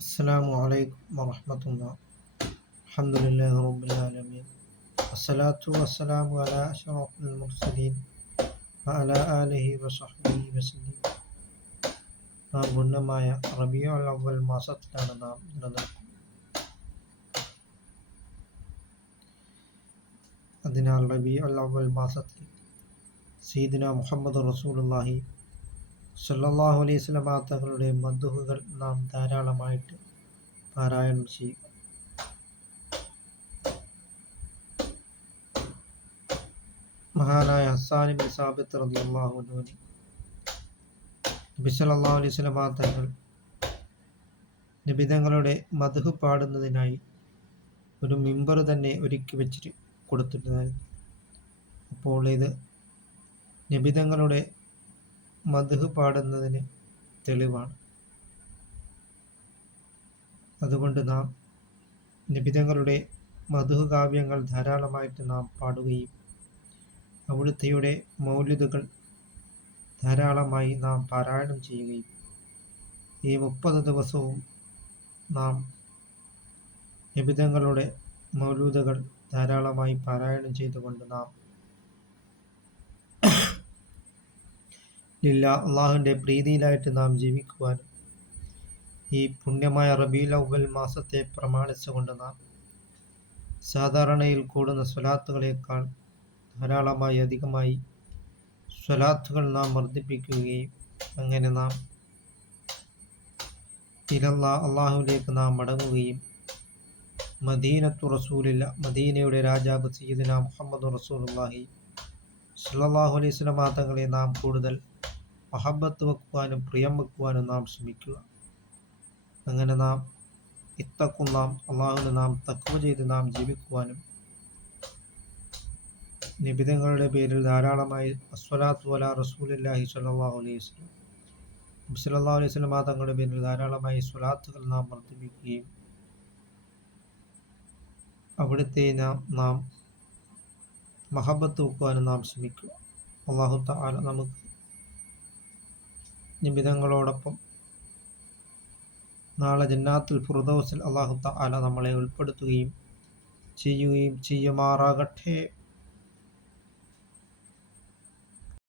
السلام عليكم ورحمة الله الحمد لله رب العالمين الصلاة والسلام على أشرف المرسلين وعلى آله وصحبه وسلم നാം പുണ്യമായ റബിയുൽ അവൽ മാസത്തിലാണ് നാം നിലനിൽക്കുന്നത് അതിനാൽ റബിയുൽ അവൽ മാസത്തിൽ സീദിന മുഹമ്മദ് റസൂലുള്ളാഹി സല്ലല്ലാഹു അലൈഹി വസല്ലമ തങ്ങളുടെ മദ്ഹുകൾ നാം ധാരാളമായിട്ട് പാരായണം ചെയ്യും. മഹാനായ ഹസാനി സാബിത്ത് റളിയല്ലാഹു അൻഹു നബി അലൈഹി വസല്ലമ തങ്ങൾ നിബിതങ്ങളുടെ മധു പാടുന്നതിനായി ഒരു മിമ്പർ തന്നെ ഒരുക്കി വെച്ചിട്ട് കൊടുത്തിട്ടുണ്ടായിരുന്നു. അപ്പോൾ ഇത് നിബിതങ്ങളുടെ മധു പാടുന്നതിന് തെളിവാണ്. അതുകൊണ്ട് നാം നിബിതങ്ങളുടെ മധു കാവ്യങ്ങൾ ധാരാളമായിട്ട് നാം പാടുകയും അവിടുത്തെയുടെ മൗലിദുകൾ ധാരാളമായി നാം പാരായണം ചെയ്യുകയും ഈ മുപ്പത് ദിവസവും നാം നിബിതങ്ങളുടെ മൗലൂദകൾ ധാരാളമായി പാരായണം ചെയ്തുകൊണ്ട് നാം ലില്ല അള്ളാഹുവിന്റെ പ്രീതിയിലായിട്ട് നാം ജീവിക്കുവാനും ഈ പുണ്യമായ റബീൽ അവൽ മാസത്തെ പ്രമാണിച്ചുകൊണ്ട് നാം സാധാരണയിൽ കൂടുന്ന സ്വലാത്തുകളേക്കാൾ ധാരാളമായി അധികമായി സ്വലാത്തുകൾ നാം വർദ്ധിപ്പിക്കുകയും അങ്ങനെ നാം ഇലല്ല അള്ളാഹുവിലേക്ക് നാം മടങ്ങുകയും മദീനത്തു റസൂലില്ല മദീനയുടെ രാജാവ് സീദിന മുഹമ്മദ് റസൂലുള്ളാഹി അള്ളാഹി അലൈഹി തങ്ങളെ നാം കൂടുതൽ മഹബത്ത് വെക്കുവാനും പ്രിയം വെക്കുവാനും നാം ശ്രമിക്കുക. അങ്ങനെ നാം ഇത്തക്കും നാം അള്ളാഹുവിനെ നാം തക്കുവ ചെയ്ത് നാം ജീവിക്കുവാനും നിബിധങ്ങളുടെ പേരിൽ ധാരാളമായി അസ്വലാത്തു വല റസൂലില്ലാഹി സല്ലല്ലാഹു അലൈഹി വസല്ലം സല്ലല്ലാഹു അലൈഹി വസല്ലം തങ്ങളുടെ പേരിൽ ധാരാളമായി സ്വലാത്തുകൾ നാം വർദ്ധിപ്പിക്കുകയും അവിടുത്തെ നാം നാം മഹബത്ത് വെക്കുവാനും നാം ശ്രമിക്കുക. അള്ളാഹു താല നമുക്ക് നിബിധങ്ങളോടൊപ്പം. നാളെ ജന്നാത്തുൽ ഫുർദൗസിൽ അള്ളാഹു താല നമ്മളെ ഉൾപ്പെടുത്തുകയും ചെയ്യുകയും ചെയ്യുമാറാകട്ടെ.